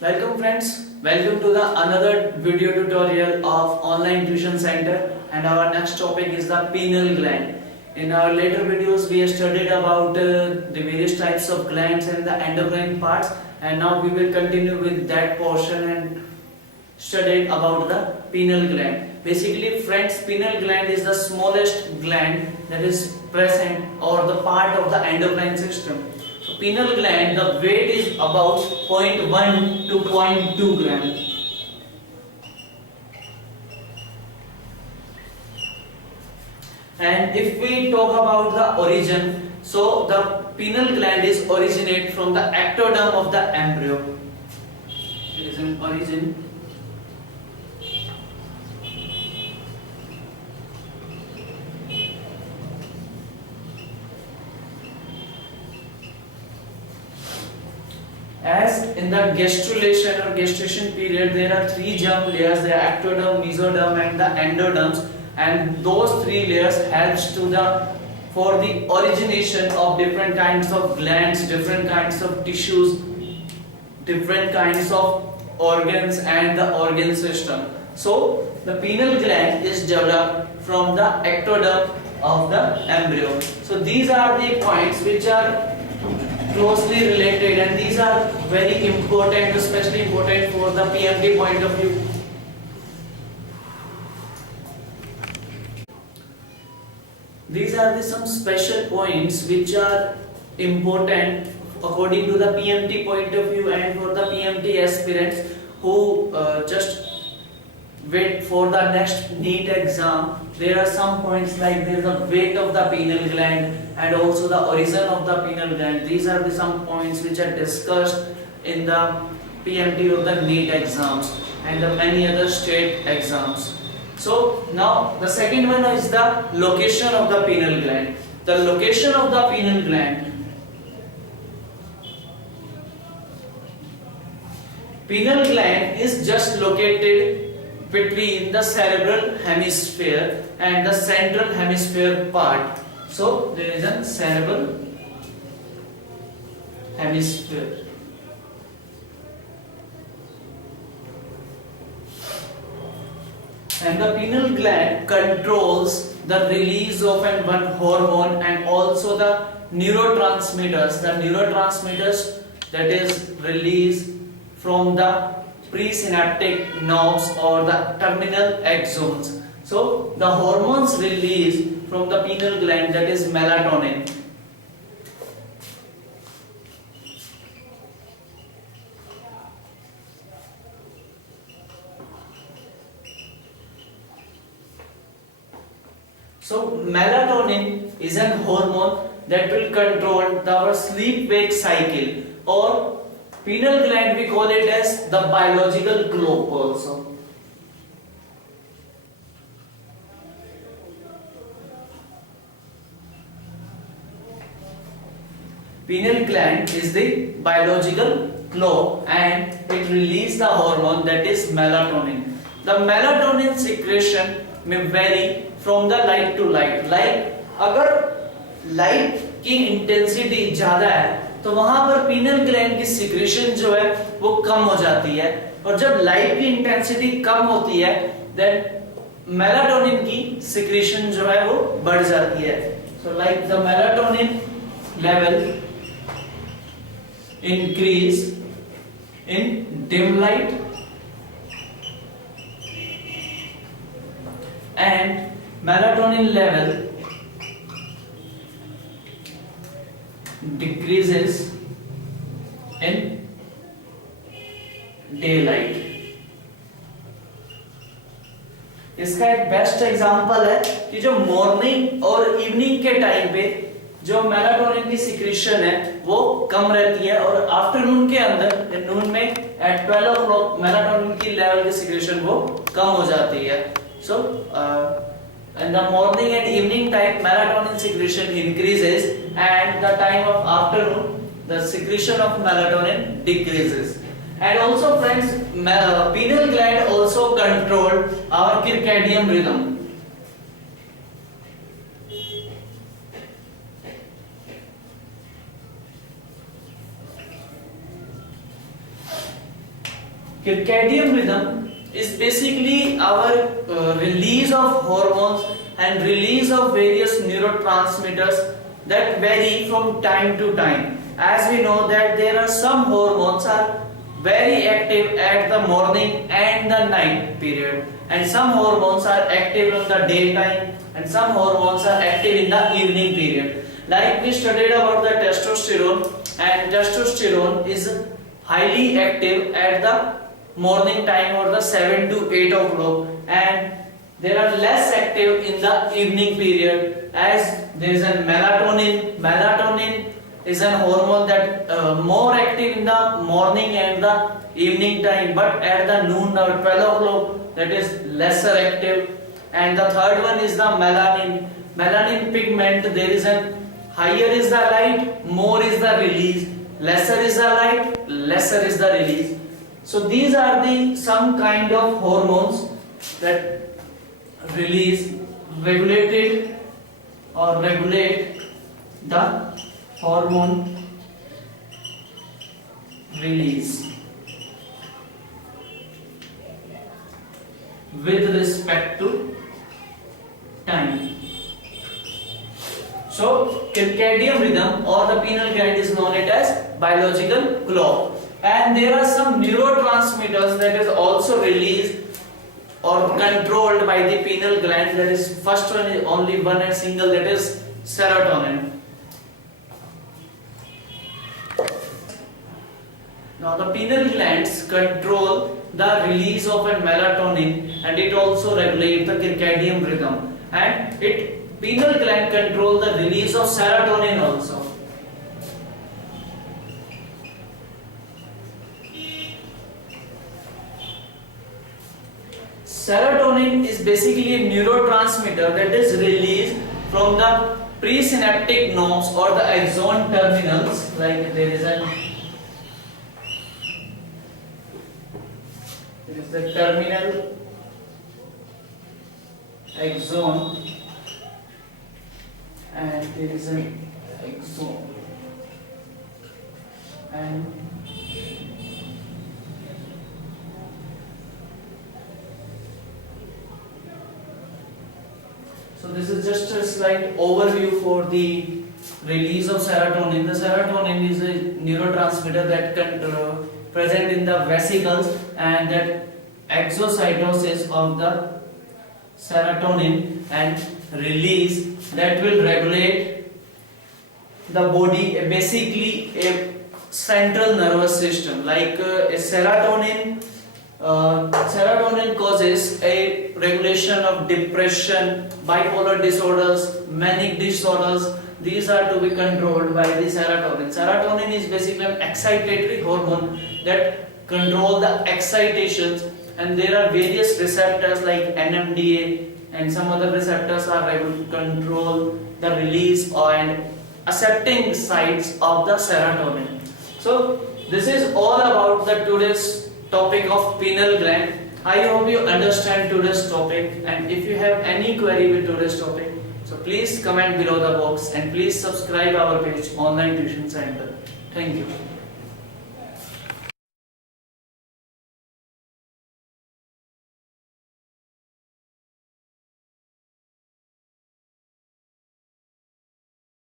Welcome friends, welcome to the another video tutorial of online tuition center, and our next topic is the pineal gland. In our later videos we have studied about the various types of glands and the endocrine parts, and now we will continue with that portion and studied about the pineal gland. Basically friends, pineal gland is the smallest gland that is present or the part of the endocrine system. Pineal gland, the weight is about 0.1 to 0.2 gram. And if we talk about the origin, so the pineal gland is originate from the ectoderm of the embryo. It is an origin. As in the gestation period, there are three germ layers: the ectoderm, mesoderm, and the endoderms. And those three layers helps for the origination of different kinds of glands, different kinds of tissues, different kinds of organs, and the organ system. So the pineal gland is developed from the ectoderm of the embryo. So these are the points which are closely related, and these are very important, especially important for the PMT point of view. These are some special points which are important according to the PMT point of view, and for the PMT aspirants who just wait for the next NEET exam. There are some points like there is the weight of the pineal gland and also the origin of the pineal gland. These are some points which are discussed in the PMT of the NEET exams and the many other state exams. So now the second one is the location of the pineal gland. The location of the pineal gland. Pineal gland is just located between the cerebral hemisphere and the central hemisphere part. So there is a cerebral hemisphere. And the pineal gland controls the release of one hormone and also the neurotransmitters. The neurotransmitters that is released from the presynaptic nerves or the terminal axons. So the hormones released from the pineal gland, that is melatonin. So melatonin is an hormone that will control our sleep-wake cycle, or pineal gland we call it as the biological clock also. Pineal gland is the biological clock and it releases the hormone that is melatonin. The melatonin secretion may vary from the light to light. Like अगर light की intensity ज़्यादा है तो वहां पर penal gland की secretion जो है वो कम हो जाती है, और जब लाइट की इंटेंसिटी कम होती है देन मेलाटोनिन की सिक्रेशन जो है वो बढ़ जाती है. So like the melatonin level increase in dim light and melatonin level decreases in daylight. इसका एक बेस्ट एग्जांपल है कि जो मॉर्निंग और इवनिंग के टाइम पे जो मेलाटोनिन की सिक्रेशन है वो कम रहती है, और आफ्टरनून के अंदर नून में एट 12 o'clock मेलाटोनिन की लेवल की सिक्रेशन वो कम हो जाती है. सो in the morning and evening time melatonin secretion increases, and the time of afternoon the secretion of melatonin decreases. And also friends, pineal gland also control our circadian rhythm. circadian rhythm is basically our release of hormones and release of various neurotransmitters that vary from time to time. As we know that there are some hormones are very active at the morning and the night period, and some hormones are active in the daytime and some hormones are active in the evening period. Like we studied about the testosterone, and testosterone is highly active at the morning time or the 7 to 8 o'clock, and they are less active in the evening period, as there is a melatonin. Melatonin is a hormone that more active in the morning and the evening time, but at the noon or 12 o'clock that is lesser active. And the third one is the melanin. Melanin pigment, there is a higher is the light, more is the release. Lesser is the light, lesser is the release. So these are the some kind of hormones that release, regulated or regulate the hormone release with respect to time. So circadian rhythm or the pineal gland is known as biological clock, and there are some neurotransmitters that is also released or controlled by the pineal gland. That is, first one is only one and single, that is serotonin. Now the pineal glands control the release of a melatonin, and it also regulates the circadian rhythm, and pineal gland control the release of serotonin also. Serotonin is basically a neurotransmitter that is released from the presynaptic nodes or the axon terminals. Like there is the terminal axon, and there is an axon, and so this is just a slight overview for the release of serotonin. The serotonin is a neurotransmitter that present in the vesicles, and that exocytosis of the serotonin and release that will regulate the body, basically a central nervous system. Like serotonin causes a regulation of depression, bipolar disorders, manic disorders. These are to be controlled by the serotonin. Serotonin is basically an excitatory hormone that control the excitations, and there are various receptors like NMDA and some other receptors are able to control the release and accepting sites of the serotonin. So this is all about the today's topic of pineal gland. I hope you understand today's topic, and if you have any query with today's topic, so please comment below the box, and please subscribe our page Online Tuition Center. Thank you.